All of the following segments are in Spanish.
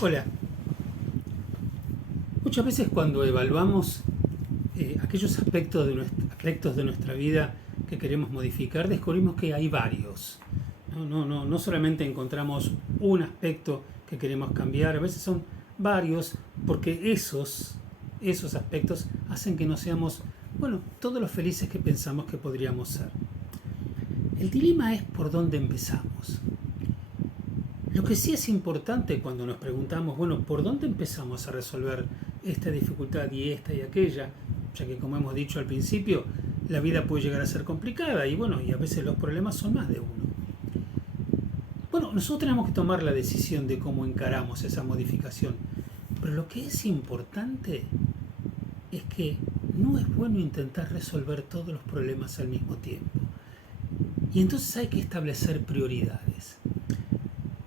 Hola. Muchas veces cuando evaluamos aquellos aspectos de nuestra vida que queremos modificar, descubrimos que hay varios. No solamente encontramos un aspecto que queremos cambiar, a veces son varios, porque esos aspectos hacen que no seamos, todos los felices que pensamos que podríamos ser. El dilema es por dónde empezamos. Lo que sí es importante cuando nos preguntamos, ¿por dónde empezamos a resolver esta dificultad y esta y aquella? Ya que, como hemos dicho al principio, la vida puede llegar a ser complicada y a veces los problemas son más de uno. Nosotros tenemos que tomar la decisión de cómo encaramos esa modificación. Pero lo que es importante es que no es bueno intentar resolver todos los problemas al mismo tiempo. Y entonces hay que establecer prioridades.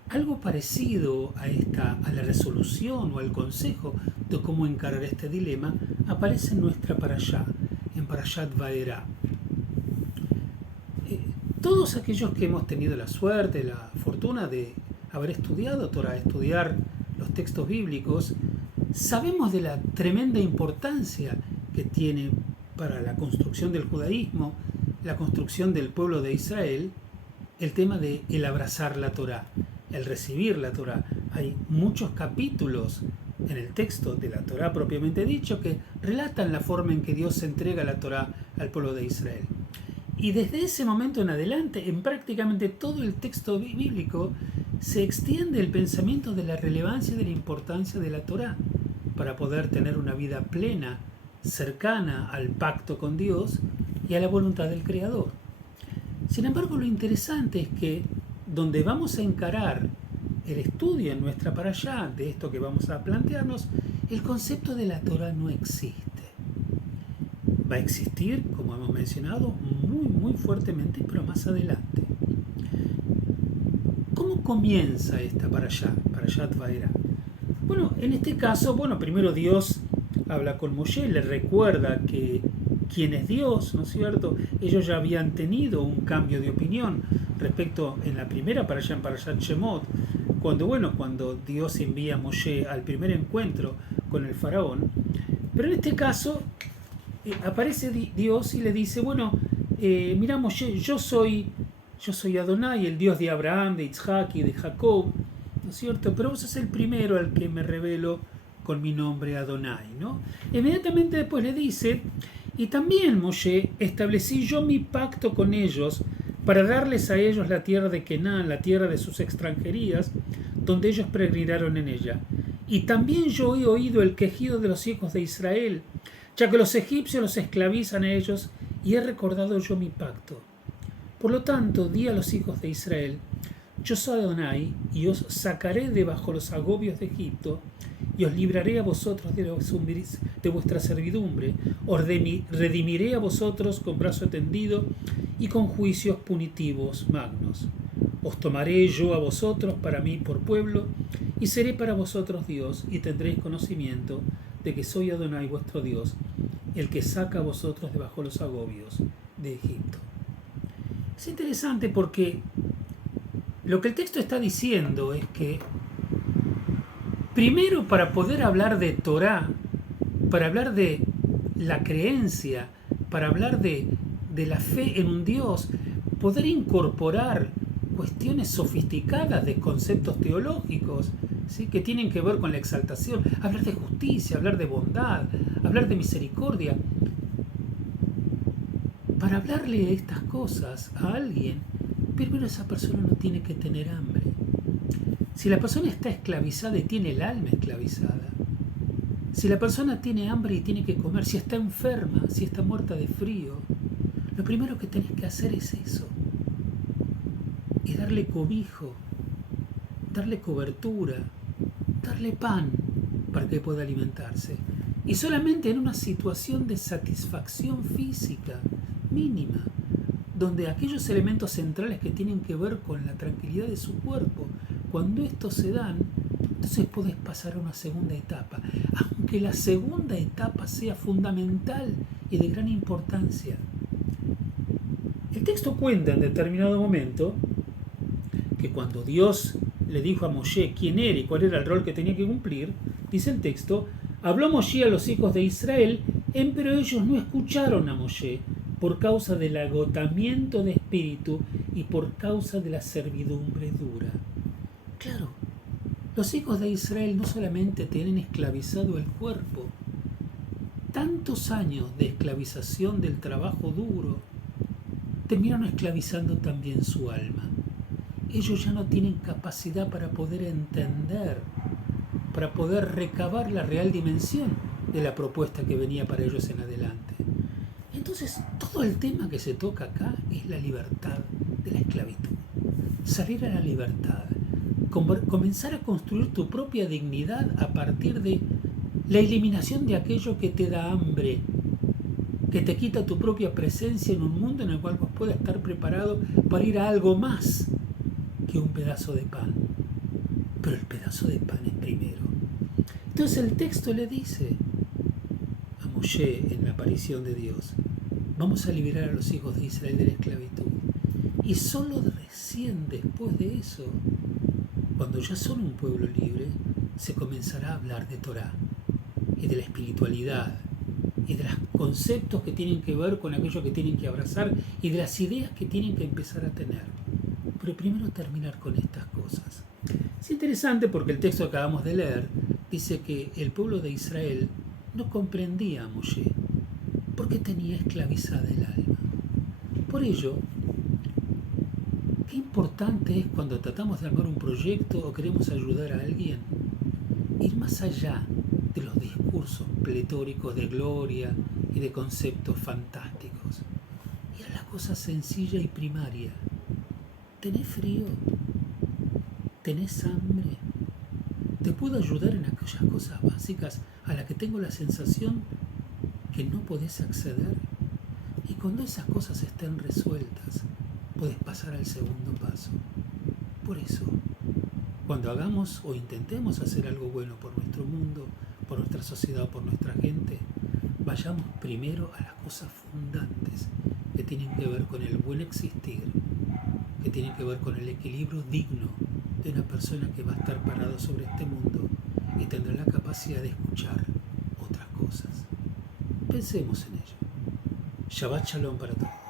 Algo parecido a la resolución o al consejo de cómo encarar este dilema aparece en nuestra parashá, en Parashat Vaerá. Todos aquellos que hemos tenido la suerte, la fortuna de haber estudiado Torah, estudiar los textos bíblicos, sabemos de la tremenda importancia que tiene para la construcción del judaísmo, la construcción del pueblo de Israel, el tema de el abrazar la Torah, el recibir la Torah. Hay muchos capítulos en el texto de la Torah propiamente dicho que relatan la forma en que Dios entrega la Torah al pueblo de Israel. Y desde ese momento en adelante, en prácticamente todo el texto bíblico, se extiende el pensamiento de la relevancia y de la importancia de la Torah para poder tener una vida plena, cercana al pacto con Dios y a la voluntad del Creador. Sin embargo, lo interesante es que donde vamos a encarar el estudio en nuestra parashá de esto que vamos a plantearnos, el concepto de la Torah no existe. Va a existir, como hemos mencionado, muy fuertemente, pero más adelante. ¿Cómo comienza esta parashá, Parashat Vaerá? En este caso, primero Dios habla con Moshe, le recuerda que quién es Dios, ¿no es cierto? Ellos ya habían tenido un cambio de opinión respecto en la primera parashá, en Parashat Shemot, cuando Dios envía a Moshe al primer encuentro con el faraón. Pero en este caso aparece Dios y le dice, mira Moshe, yo soy Adonai, el Dios de Abraham, de Isaac y de Jacob, ¿no es cierto? Pero vos sos el primero al que me revelo con mi nombre Adonai, ¿no? Inmediatamente después le dice, y también Moshe, establecí yo mi pacto con ellos para darles a ellos la tierra de Canaán, la tierra de sus extranjerías, donde ellos peregrinaron en ella. Y también yo he oído el quejido de los hijos de Israel, ya que los egipcios los esclavizan a ellos, y he recordado yo mi pacto. Por lo tanto, di a los hijos de Israel, yo soy Adonai, y os sacaré de bajo los agobios de Egipto, y os libraré a vosotros de vuestra servidumbre, os redimiré a vosotros con brazo tendido y con juicios punitivos magnos. Os tomaré yo a vosotros para mí por pueblo, y seré para vosotros Dios, y tendréis conocimiento de que soy Adonai vuestro Dios, el que saca a vosotros de bajo los agobios de Egipto. Es interesante porque lo que el texto está diciendo es que primero, para poder hablar de Torah, para hablar de la creencia, para hablar de la fe en un Dios, poder incorporar cuestiones sofisticadas de conceptos teológicos, ¿sí?, que tienen que ver con la exaltación, hablar de justicia, hablar de bondad, hablar de misericordia. Para hablarle de estas cosas a alguien, primero esa persona no tiene que tener hambre. Si la persona está esclavizada y tiene el alma esclavizada, si la persona tiene hambre y tiene que comer, si está enferma, si está muerta de frío, lo primero que tenés que hacer es eso. Es darle cobijo, darle cobertura, darle pan para que pueda alimentarse. Y solamente en una situación de satisfacción física mínima, donde aquellos elementos centrales que tienen que ver con la tranquilidad de su cuerpo, cuando estos se dan, entonces podés pasar a una segunda etapa, aunque la segunda etapa sea fundamental y de gran importancia. El texto cuenta en determinado momento que cuando Dios le dijo a Moshe quién era y cuál era el rol que tenía que cumplir, dice el texto, habló Moshe a los hijos de Israel, pero ellos no escucharon a Moshe por causa del agotamiento de espíritu y por causa de la servidumbre dura. Claro, los hijos de Israel no solamente tienen esclavizado el cuerpo, tantos años de esclavización del trabajo duro, terminaron esclavizando también su alma. Ellos ya no tienen capacidad para poder entender, para poder recabar la real dimensión de la propuesta que venía para ellos en adelante. Entonces, todo el tema que se toca acá es la libertad de la esclavitud. Salir a la libertad, comenzar a construir tu propia dignidad a partir de la eliminación de aquello que te da hambre, que te quita tu propia presencia en un mundo en el cual vos puedas estar preparado para ir a algo más que un pedazo de pan. Pero el pedazo de pan es primero. Entonces el texto le dice a Moshe en la aparición de Dios, vamos a liberar a los hijos de Israel de la esclavitud. Y solo recién después de eso, cuando ya son un pueblo libre, se comenzará a hablar de Torá y de la espiritualidad y de los conceptos que tienen que ver con aquello que tienen que abrazar y de las ideas que tienen que empezar a tener. Pero primero terminar con estas cosas. Es interesante porque el texto que acabamos de leer dice que el pueblo de Israel no comprendía a Moshe porque tenía esclavizada el alma. Por ello, qué importante es cuando tratamos de armar un proyecto o queremos ayudar a alguien, ir más allá de los discursos pletóricos de gloria y de conceptos fantásticos. Ir a la cosa sencilla y primaria. ¿Tenés frío? ¿Tenés hambre? ¿Te puedo ayudar en aquellas cosas básicas a las que tengo la sensación que no podés acceder? Y cuando esas cosas estén resueltas, podés pasar al segundo paso. Por eso, cuando hagamos o intentemos hacer algo bueno por nuestro mundo, por nuestra sociedad o por nuestra gente, vayamos primero a las cosas fundantes que tienen que ver con el buen existir, que tienen que ver con el equilibrio digno de una persona que va a estar parado sobre este mundo y tendrá la capacidad de escuchar otras cosas. Pensemos en ello. Shabbat Shalom para todos.